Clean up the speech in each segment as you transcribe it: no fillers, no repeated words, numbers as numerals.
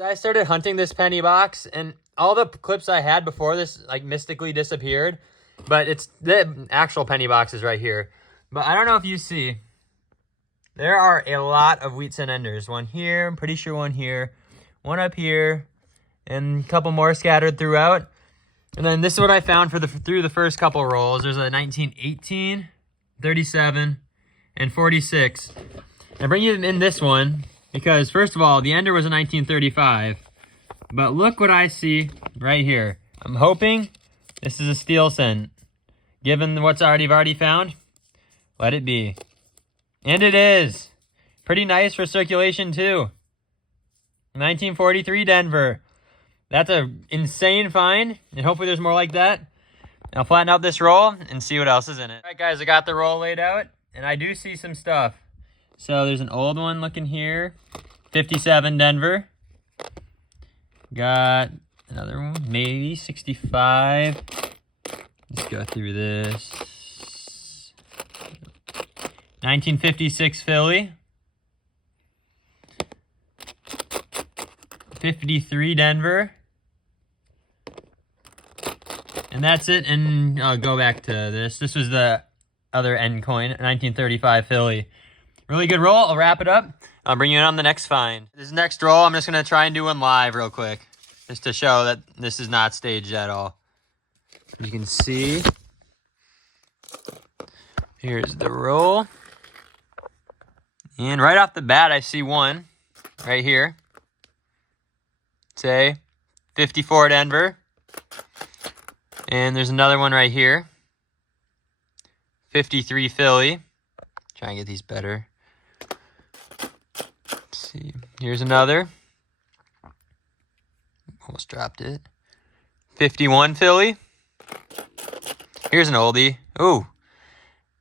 I started hunting this penny box, and all the clips I had before this like mystically disappeared, but it's the actual penny box is right here. But I don't know if you see, there are a lot of Wheatson enders. One here, I'm pretty sure one here, one up here, and a couple more scattered throughout. And then this is what I found through the first couple rolls. There's a 1918, 37, and 46. I bring you in this one because, first of all, the ender was a 1935. But look what I see right here. I'm hoping this is a steel scent. Given what's already found, let it be. And it is. Pretty nice for circulation, too. 1943 Denver. That's an insane find, and hopefully there's more like that. I'll flatten out this roll and see what else is in it. All right, guys, I got the roll laid out, and I do see some stuff. So there's an old one looking here, 57 Denver. Got another one, maybe 65. Let's go through this. 1956 Philly. 53 Denver. And that's it, and I'll go back to this. This was the other end coin, 1935 Philly. Really good roll. I'll wrap it up. I'll bring you in on the next find. This next roll, I'm just going to try and do one live real quick, just to show that this is not staged at all. You can see, here's the roll. And right off the bat, I see one right here. Say 54 Denver. And there's another one right here. 53 Philly. Try and get these better. Let's see. Here's another. Almost dropped it. 51 Philly. Here's an oldie. Ooh.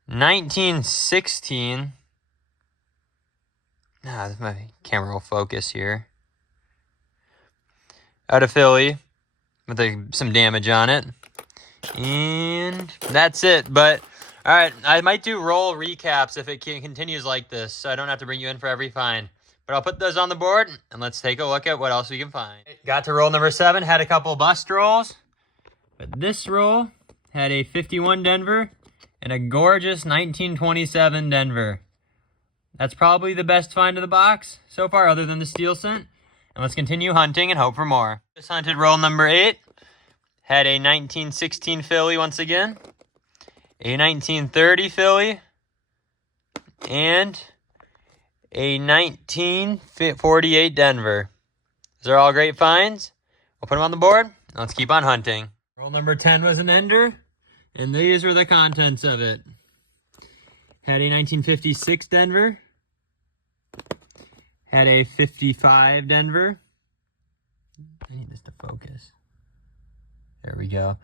1916. My camera will focus here. Out of Philly. With some damage on it. And that's it. But, all right, I might do roll recaps if it continues like this, so I don't have to bring you in for every find. But I'll put those on the board, and let's take a look at what else we can find. Got to roll number 7, had a couple bust rolls. But this roll had a 51 Denver and a gorgeous 1927 Denver. That's probably the best find of the box so far, other than the steel scent. And let's continue hunting and hope for more. Just hunted roll number 8. Had a 1916 Philly once again. A 1930 Philly. And a 1948 Denver. Those are all great finds. We'll put them on the board. Let's keep on hunting. Roll number 10 was an ender. And these were the contents of it. Had a 1956 Denver. Had a 55 Denver. I need this to focus. There we go.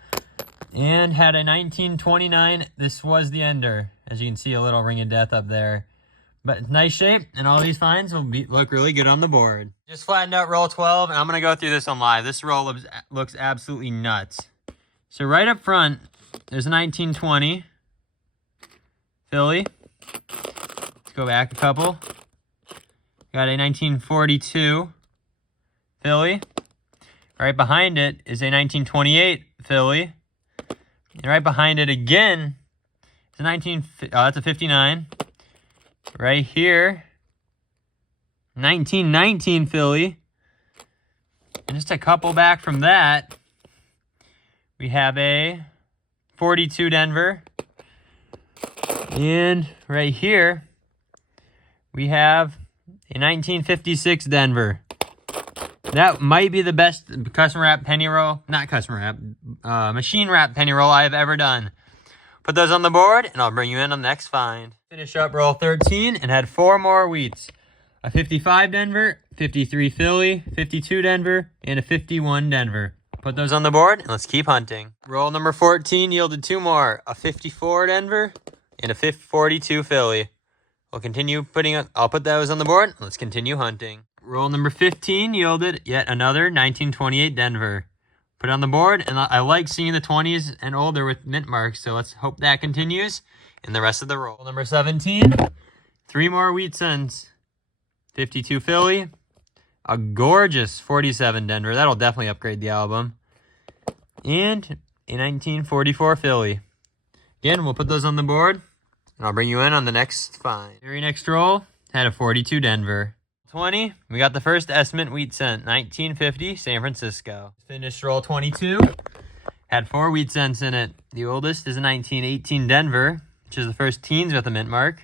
And had a 1929. This was the ender. As you can see, a little ring of death up there. But it's nice shape, and all these finds will look really good on the board. Just flattened out roll 12, and I'm going to go through this on live. This roll looks absolutely nuts. So right up front, there's a 1920 Philly. Let's go back a couple. Got a 1942 Philly. Right behind it is a 1928 Philly. And right behind it again is a that's a 59. Right here, 1919 Philly. And just a couple back from that, we have a 42 Denver. And right here, we have a 1956 Denver. That might be the best custom wrap penny roll, not custom wrap, machine wrap penny roll I have ever done. Put those on the board, and I'll bring you in on the next find. Finish up roll 13 and had 4 more wheats. A 55 Denver, 53 Philly, 52 Denver, and a 51 Denver. Put those on the board, and let's keep hunting. Roll number 14 yielded 2 more. A 54 Denver and a 42 Philly. We'll continue I'll put those on the board. Let's continue hunting. Roll number 15 yielded yet another 1928 Denver. Put it on the board, and I like seeing the 20s and older with mint marks, so let's hope that continues in the rest of the roll. Number 17, 3 more Wheatsons. 52 Philly, A gorgeous 47 Denver. That'll definitely upgrade the album. And a 1944 Philly. Again, we'll put those on the board. And I'll bring you in on the next find. Very next roll had a 42 Denver. 20, we got the first Esmint Wheat Cent, 1950 San Francisco. Finished roll 22. Had 4 wheat cents in it. The oldest is a 1918 Denver, which is the first teens with a mint mark.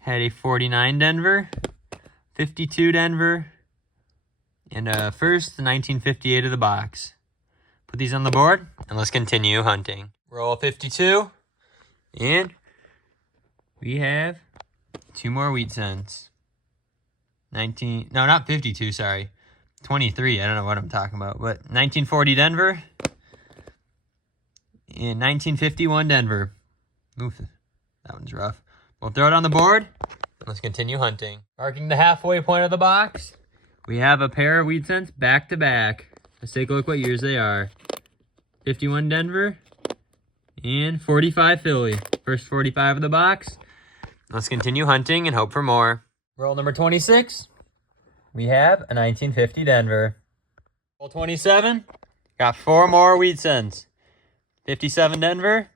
Had a 49 Denver, 52 Denver, and a first 1958 of the box. Put these on the board, and let's continue hunting. Roll 52, and we have 2 more wheat cents. 19, no, not 52, sorry. 23, I don't know what I'm talking about, but 1940 Denver and 1951 Denver. Oof, that one's rough. We'll throw it on the board. Let's continue hunting. Marking the halfway point of the box, we have a pair of wheat cents back to back. Let's take a look what years they are. 51 Denver and 45 Philly. First 45 of the box. Let's continue hunting and hope for more. Roll number 26. We have a 1950 Denver. Roll 27. Got 4 more wheat cents. 57 Denver.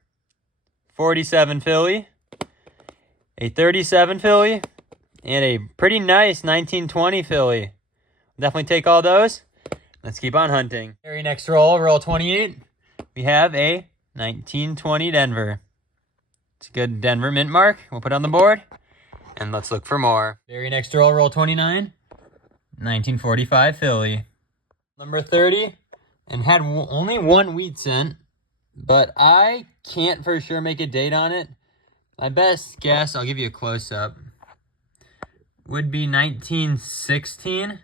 47 Philly. A 37 Philly. And a pretty nice 1920 Philly. Definitely take all those. Let's keep on hunting. Very next roll, roll 28. We have a 1920 Denver. It's a good Denver mint mark. We'll put it on the board. And let's look for more. Very next roll, roll 29. 1945 Philly. Number 30. And had only 1 wheat cent. But I can't for sure make a date on it. My best guess, I'll give you a close-up, would be 1916.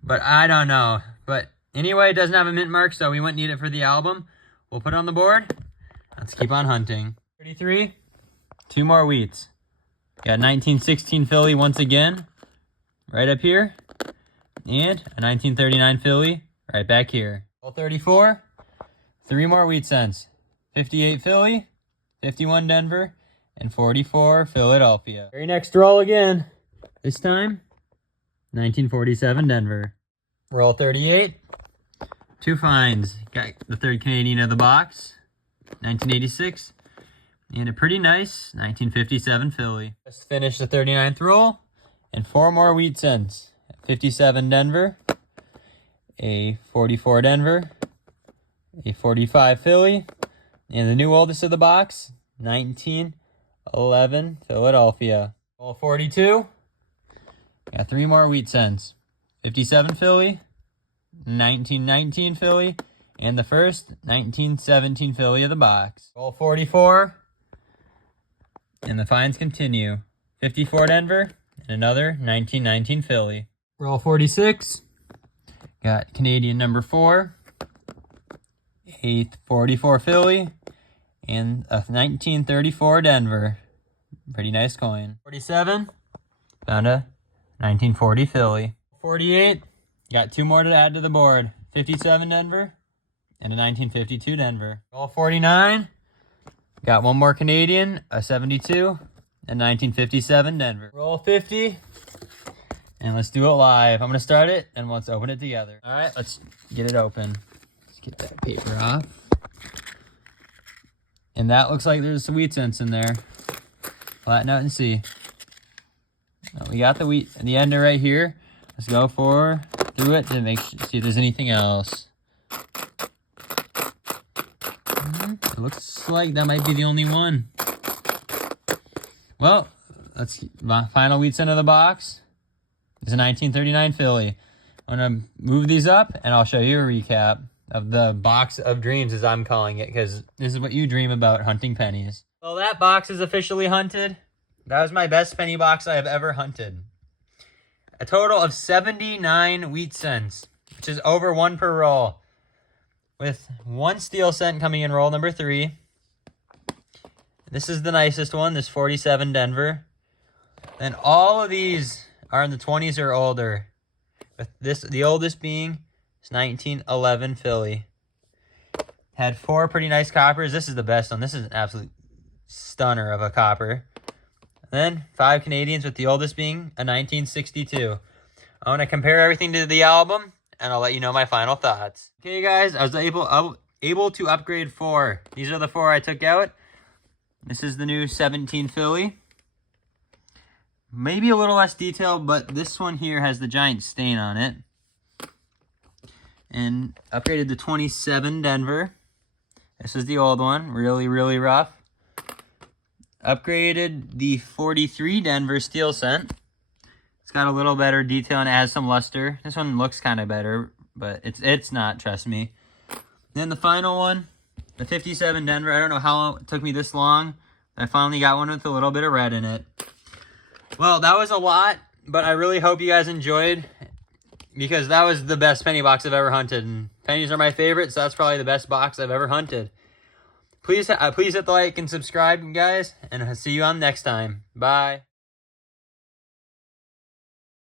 But I don't know. But anyway, it doesn't have a mint mark, so we wouldn't need it for the album. We'll put it on the board. Let's keep on hunting. 33. 2 more wheats. Got 1916 Philly once again, right up here. And a 1939 Philly right back here. Roll 34. 3 more wheat cents. 58 Philly, 51 Denver, and 44 Philadelphia. Very next roll again. This time, 1947 Denver. Roll 38. 2 finds. Got the 3rd Canadian of the box. 1986, and a pretty nice 1957 Philly. Just finished the 39th roll, and 4 more wheat cents. 57 Denver, a 44 Denver, a 45 Philly, and the new oldest of the box, 1911 Philadelphia. Roll 42, got 3 more wheat cents. 57 Philly, 1919 Philly, and the first 1917 Philly of the box. Roll 44. And the finds continue. 54 Denver and another 1919 Philly. Roll 46. Got Canadian number 4. 8th 44 Philly. And a 1934 Denver. Pretty nice coin. 47. Found a 1940 Philly. 48. Got 2 more to add to the board. 57 Denver. And a 1952 Denver. Roll 49. Got 1 more Canadian, a 72, and 1957 Denver. Roll 50. And let's do it live. I'm going to start it, and let's open it together. All right, let's get it open. Let's get that paper off. And that looks like there's some wheat cents in there. Flatten out and see. Well, we got the wheat at the end right here. Let's go through it to see if there's anything else. It looks like that might be the only one. Well, my final wheat cent of the box is a 1939 Philly. I'm going to move these up, and I'll show you a recap of the box of dreams, as I'm calling it, because this is what you dream about, hunting pennies. Well, that box is officially hunted. That was my best penny box I have ever hunted. A total of 79 wheat cents, which is over 1 per roll, with 1 steel cent coming in roll number 3. This is the nicest one, this 47 Denver. And all of these are in the 20s or older, with the oldest being 1911 Philly. Had 4 pretty nice coppers. This is the best one. This is an absolute stunner of a copper. Then 5 Canadians, with the oldest being a 1962. I want to compare everything to the album, and I'll let you know my final thoughts. Okay, guys, I was able to upgrade 4. These are the 4 I took out. This is the new 17 Philly. Maybe a little less detail, but this one here has the giant stain on it. And upgraded the 27 Denver. This is the old one, really, really rough. Upgraded the 43 Denver Steel Scent. It's got a little better detail and it has some luster. This one looks kind of better, but it's not, trust me. Then the final one, the 57 Denver. I don't know how it took me this long. I finally got one with a little bit of red in it. Well, that was a lot, but I really hope you guys enjoyed, because that was the best penny box I've ever hunted. And pennies are my favorite, so that's probably the best box I've ever hunted. Please hit the like and subscribe, guys, and I'll see you on next time. Bye.